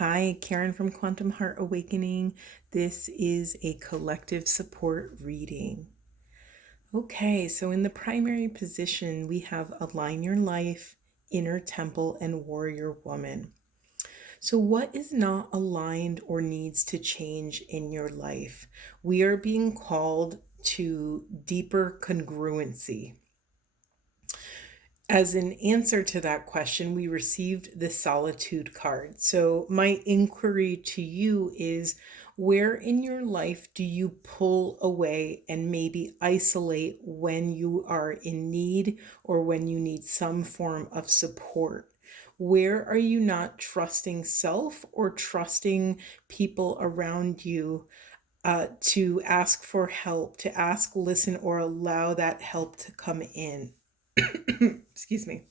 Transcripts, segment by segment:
Hi, Karen from Quantum Heart Awakening. This is a collective support reading. Okay, so in the primary position, we have Align Your Life, Inner Temple, and Warrior Woman. So, what is not aligned or needs to change in your life? We are being called to deeper congruency. As an answer to that question, we received the Solitude card. So, my inquiry to you is, where in your life do you pull away and maybe isolate when you are in need or when you need some form of support? Where are you not trusting self or trusting people around you to ask for help, to ask, listen, or allow that help to come in? Excuse me.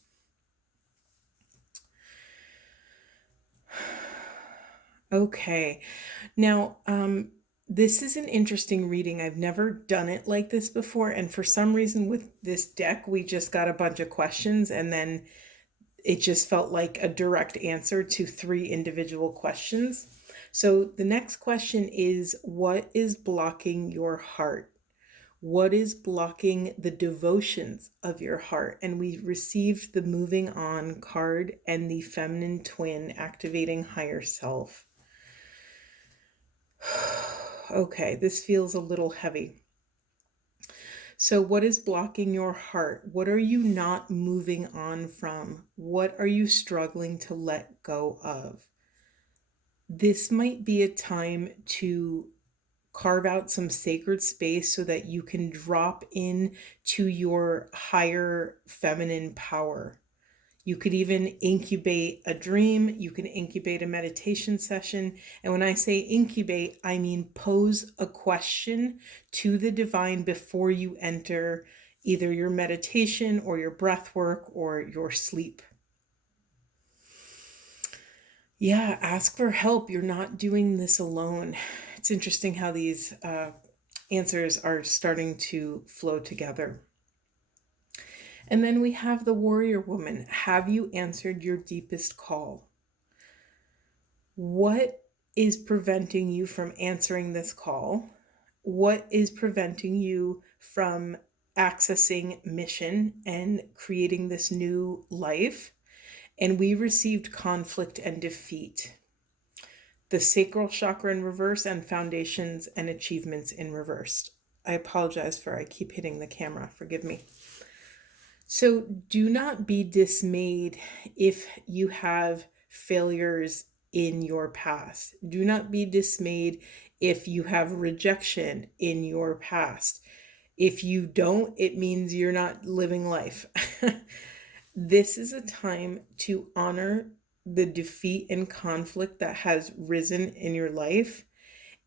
Okay. Now, this is an interesting reading. I've never done it like this before. And for some reason, with this deck, we just got a bunch of questions and then it just felt like a direct answer to 3 individual questions. So the next question is, what is blocking your heart? What is blocking the devotions of your heart? And we received the Moving On card and the Feminine Twin activating higher self. Okay, this feels a little heavy. So, what is blocking your heart? What are you not moving on from? What are you struggling to let go of? This might be a time to carve out some sacred space so that you can drop in to your higher feminine power. You could even incubate a dream. You can incubate a meditation session. And when I say incubate, I mean pose a question to the divine before you enter either your meditation or your breath work or your sleep. Yeah, ask for help. You're not doing this alone. It's interesting how these answers are starting to flow together. And then we have the Warrior Woman. Have you answered your deepest call? What is preventing you from answering this call? What is preventing you from accessing mission and creating this new life? And we received conflict and defeat, the sacral chakra in reverse, and foundations and achievements in reversed. I apologize for I keep hitting the camera. Forgive me. So do not be dismayed if you have failures in your past. Do not be dismayed if you have rejection in your past. If you don't, it means you're not living life. This is a time to honor the defeat and conflict that has risen in your life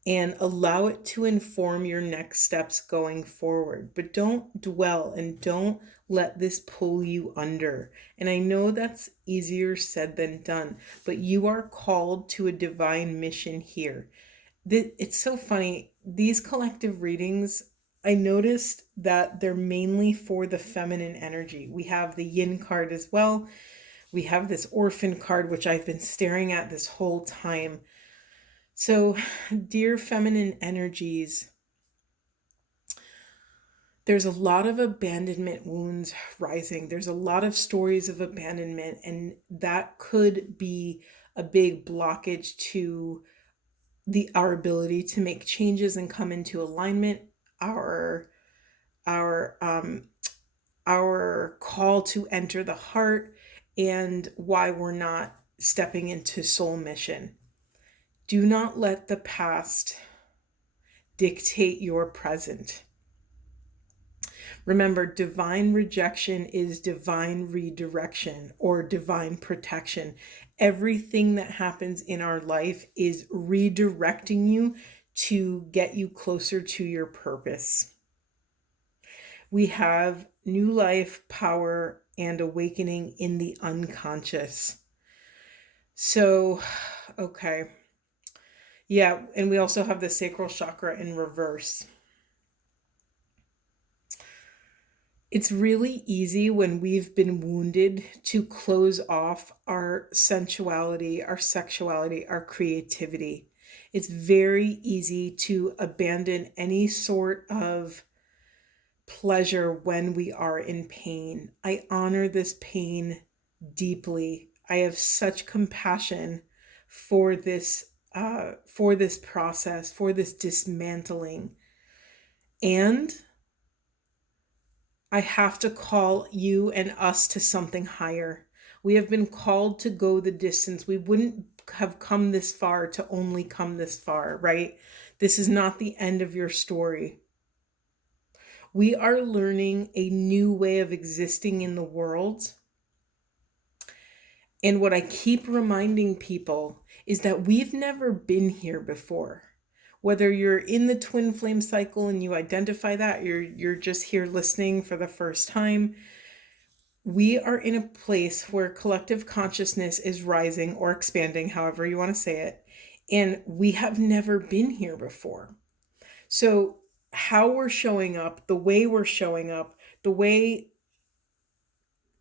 and allow it to inform your next steps going forward. But don't dwell and don't let this pull you under. And I know that's easier said than done, but you are called to a divine mission here. It's so funny. These collective readings, I noticed that they're mainly for the feminine energy. We have the yin card as well. We have this orphan card, which I've been staring at this whole time. So, dear feminine energies, there's a lot of abandonment wounds rising. There's a lot of stories of abandonment, and that could be a big blockage to our ability to make changes and come into alignment. Our our um our call to enter the heart and why we're not stepping into soul mission. Do not let the past dictate your present. Remember, divine rejection is divine redirection or divine protection. Everything that happens in our life is redirecting you to get you closer to your purpose. We have new life, power, and awakening in the unconscious. So, okay. Yeah, and we also have the sacral chakra in reverse. It's really easy when we've been wounded to close off our sensuality, our sexuality, our creativity. It's very easy to abandon any sort of pleasure when we are in pain. I honor this pain deeply. I have such compassion for this process, for this dismantling. And I have to call you and us to something higher. We have been called to go the distance. We wouldn't have come this far to only come this far, right? This is not the end of your story. We are learning a new way of existing in the world. And what I keep reminding people is that we've never been here before. Whether you're in the twin flame cycle and you identify that, you're just here listening for the first time, we are in a place where collective consciousness is rising or expanding, however you want to say it, and we have never been here before. So how we're showing up, the way we're showing up, the way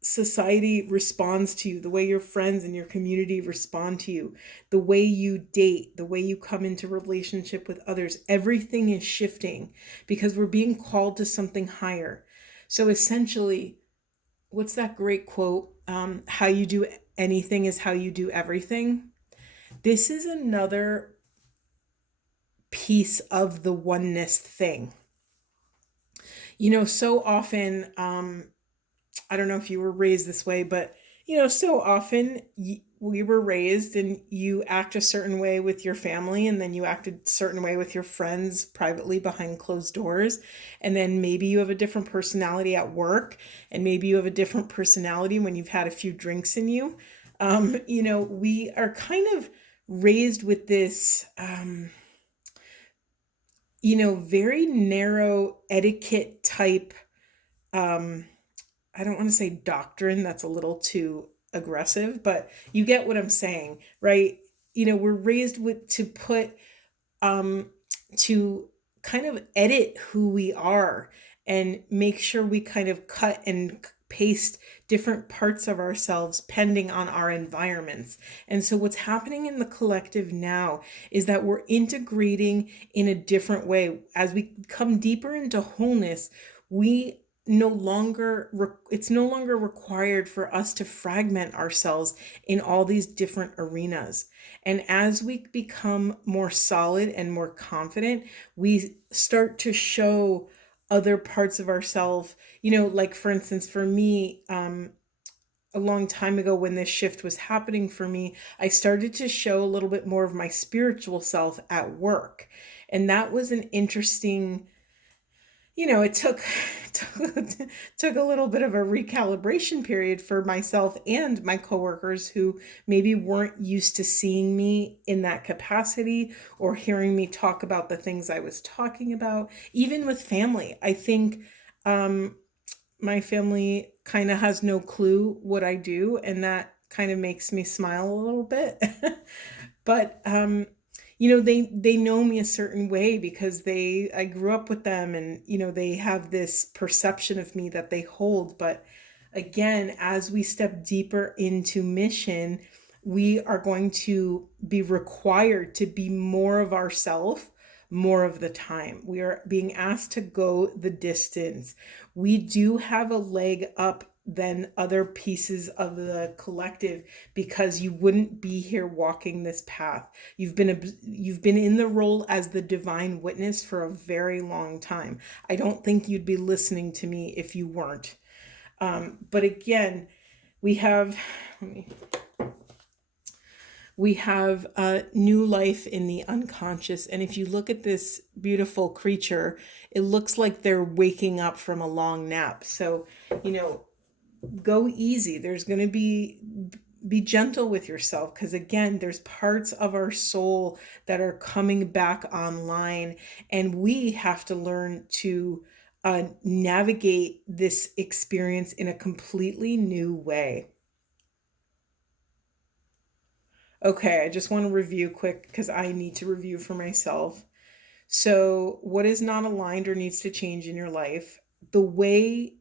society responds to you, the way your friends and your community respond to you, the way you date, the way you come into relationship with others, everything is shifting because we're being called to something higher. So essentially, what's that great quote? How you do anything is how you do everything. This is another piece of the oneness thing. So often, I don't know if you were raised this way, but so often we were raised and you act a certain way with your family, and then you act a certain way with your friends privately behind closed doors. And then maybe you have a different personality at work, and maybe you have a different personality when you've had a few drinks in you. We are kind of raised with this, very narrow etiquette type, I don't want to say doctrine, that's a little too aggressive, but you get what I'm saying, right? We're raised with to kind of edit who we are and make sure we kind of cut and paste different parts of ourselves pending on our environments. And so what's happening in the collective now is that we're integrating in a different way. As we come deeper into wholeness, it's no longer required for us to fragment ourselves in all these different arenas. And as we become more solid and more confident, we start to show other parts of ourselves, like for instance, for me, a long time ago when this shift was happening for me, I started to show a little bit more of my spiritual self at work. And that was an interesting, it took a little bit of a recalibration period for myself and my coworkers who maybe weren't used to seeing me in that capacity or hearing me talk about the things I was talking about. Even with family, I think my family kind of has no clue what I do, and that kind of makes me smile a little bit. But they know me a certain way because I grew up with them, and they have this perception of me that they hold. But again, as we step deeper into mission, we are going to be required to be more of ourselves more of the time. We are being asked to go the distance. We do have a leg up than other pieces of the collective because you wouldn't be here walking this path. You've been in the role as the divine witness for a very long time. I don't think you'd be listening to me if you weren't. But again, we have a new life in the unconscious. And if you look at this beautiful creature, it looks like they're waking up from a long nap. So, go easy. There's going to be gentle with yourself, because again, there's parts of our soul that are coming back online, and we have to learn to navigate this experience in a completely new way. Okay, I just want to review quick because I need to review for myself. So, what is not aligned or needs to change in your life? The way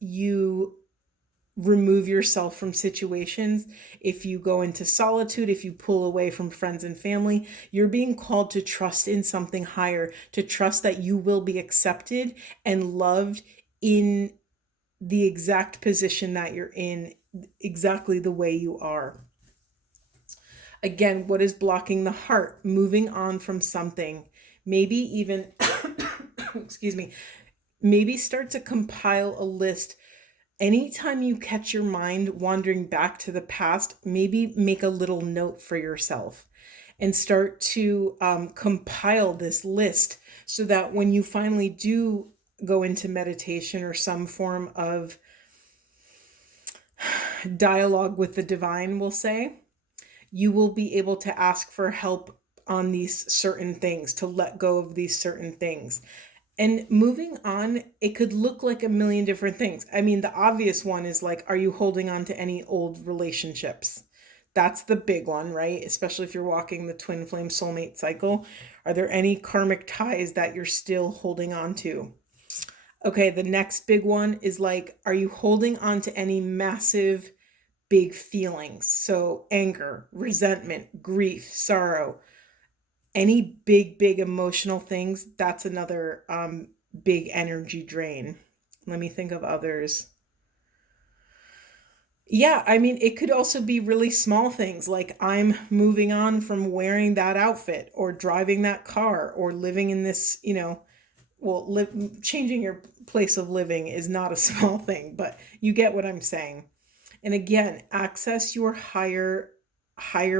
you remove yourself from situations, if you go into solitude, if you pull away from friends and family, you're being called to trust in something higher, to trust that you will be accepted and loved in the exact position that you're in, exactly the way you are. Again, what is blocking the heart? Moving on from something. Maybe even, excuse me, maybe start to compile a list. Anytime you catch your mind wandering back to the past, maybe make a little note for yourself and start to compile this list so that when you finally do go into meditation or some form of dialogue with the divine, we'll say, you will be able to ask for help on these certain things, to let go of these certain things. And moving on, it could look like a million different things. I mean, the obvious one is like, are you holding on to any old relationships? That's the big one, right? Especially if you're walking the twin flame soulmate cycle. Are there any karmic ties that you're still holding on to? Okay, the next big one is like, are you holding on to any massive, big feelings? So anger, resentment, grief, sorrow, any big emotional things. That's another big energy drain. Let me think of others. Yeah, I mean, it could also be really small things like I'm moving on from wearing that outfit or driving that car or living in this, well, changing your place of living is not a small thing, but you get what I'm saying. And again, access your higher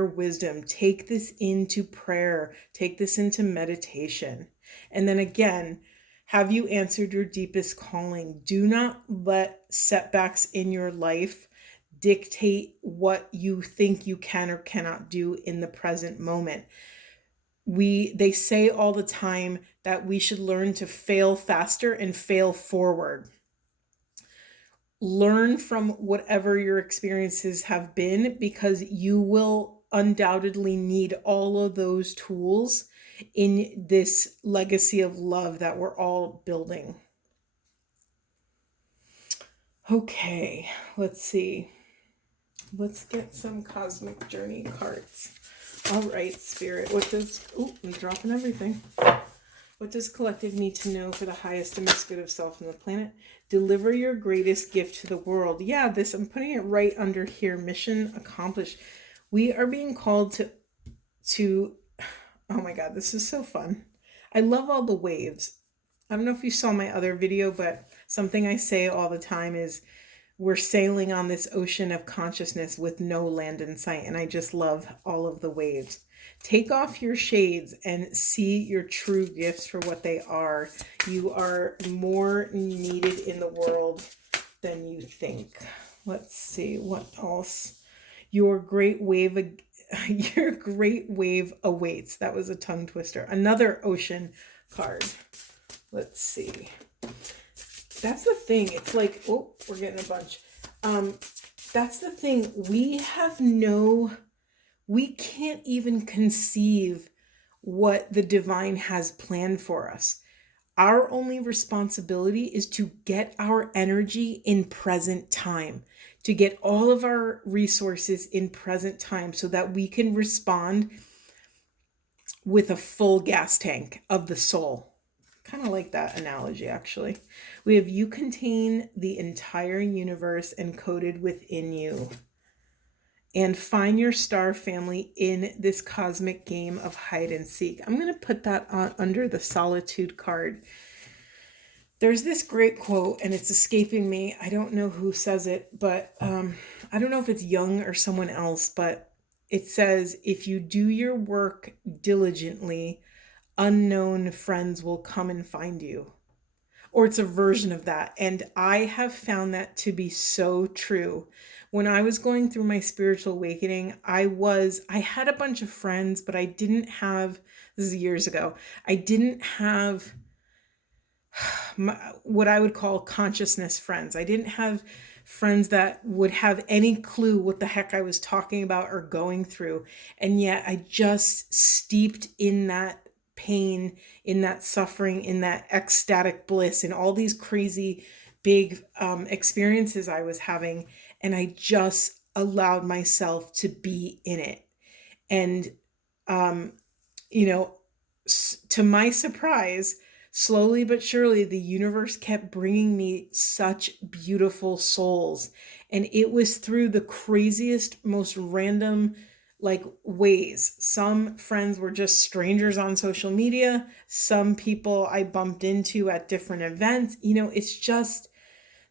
wisdom. Take this into prayer, take this into meditation. And then again, have you answered your deepest calling? Do not let setbacks in your life dictate what you think you can or cannot do in the present moment. They say all the time that we should learn to fail faster and fail forward. Learn from whatever your experiences have been, because you will undoubtedly need all of those tools in this legacy of love that we're all building. Okay, let's see. Let's get some cosmic journey cards. All right, Spirit. I'm dropping everything. What does collective need to know for the highest and most good of self and the planet? Deliver your greatest gift to the world. Yeah, I'm putting it right under here. Mission accomplished. We are being called to, oh my God, this is so fun. I love all the waves. I don't know if you saw my other video, but something I say all the time is we're sailing on this ocean of consciousness with no land in sight. And I just love all of the waves. Take off your shades and see your true gifts for what they are. You are more needed in the world than you think. Let's see what else. Your great wave awaits. That was a tongue twister. Another ocean card. Let's see. That's the thing. It's like, oh, we're getting a bunch. That's the thing. We can't even conceive what the divine has planned for us. Our only responsibility is to get our energy in present time, to get all of our resources in present time so that we can respond with a full gas tank of the soul. Kind of like that analogy, actually. We have you contain the entire universe encoded within you. And find your star family in this cosmic game of hide and seek. I'm going to put that on under the solitude card. There's this great quote, and it's escaping me. I don't know who says it, but I don't know if it's Jung or someone else, but it says, if you do your work diligently, unknown friends will come and find you. Or it's a version of that. And I have found that to be so true. When I was going through my spiritual awakening, I had a bunch of friends, but I didn't have, this is years ago, I didn't have what I would call consciousness friends. I didn't have friends that would have any clue what the heck I was talking about or going through. And yet I just steeped in that pain, in that suffering, in that ecstatic bliss, in all these crazy big experiences I was having, and I just allowed myself to be in it. And, um, you know, to my surprise, slowly but surely, the universe kept bringing me such beautiful souls. And it was through the craziest, most random, like, ways. Some friends were just strangers on social media, some people I bumped into at different events. It's just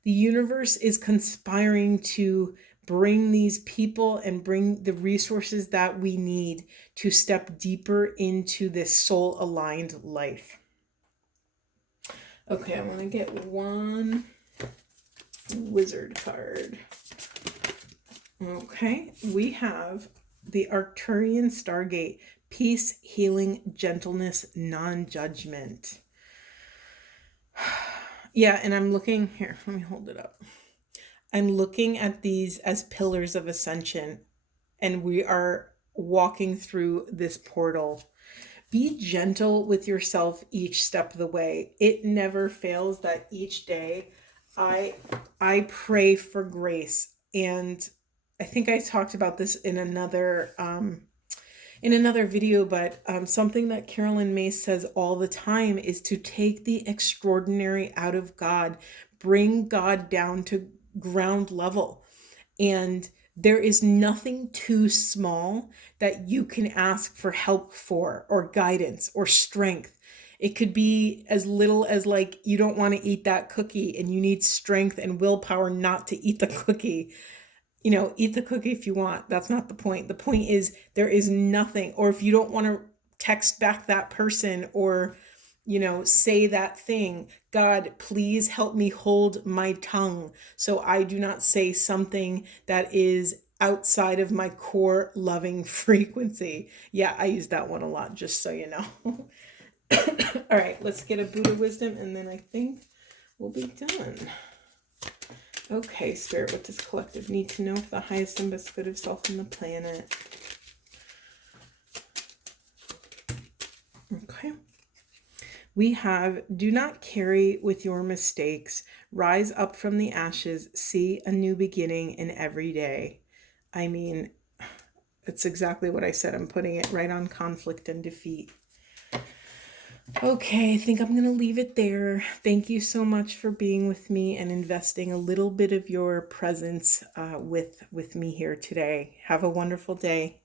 the universe is conspiring to bring these people and bring the resources that we need to step deeper into this soul aligned life. Okay, I want to get one wizard card. Okay, we have the Arcturian Stargate: peace, healing, gentleness, non-judgment. Yeah, and I'm looking here. Let me hold it up. I'm looking at these as pillars of ascension, and we are walking through this portal. Be gentle with yourself each step of the way. It never fails that each day I pray for grace. And I think I talked about this in another video, but something that Carolyn Mace says all the time is to take the extraordinary out of God, bring God down to ground level. And there is nothing too small that you can ask for help for, or guidance, or strength. It could be as little as, like, you don't want to eat that cookie and you need strength and willpower not to eat the cookie. Eat the cookie if you want. That's not the point. The point is, there is nothing. Or if you don't want to text back that person, or say that thing, God, please help me hold my tongue so I do not say something that is outside of my core loving frequency. Yeah, I use that one a lot, just so you know. All right, let's get a Buddha wisdom, and then I think we'll be done. Okay, Spirit, what does collective need to know for the highest and best good of self and the planet? Okay. We have, do not carry with your mistakes. Rise up from the ashes. See a new beginning in every day. I mean, it's exactly what I said. I'm putting it right on conflict and defeat. Okay, I think I'm going to leave it there. Thank you so much for being with me and investing a little bit of your presence with me here today. Have a wonderful day.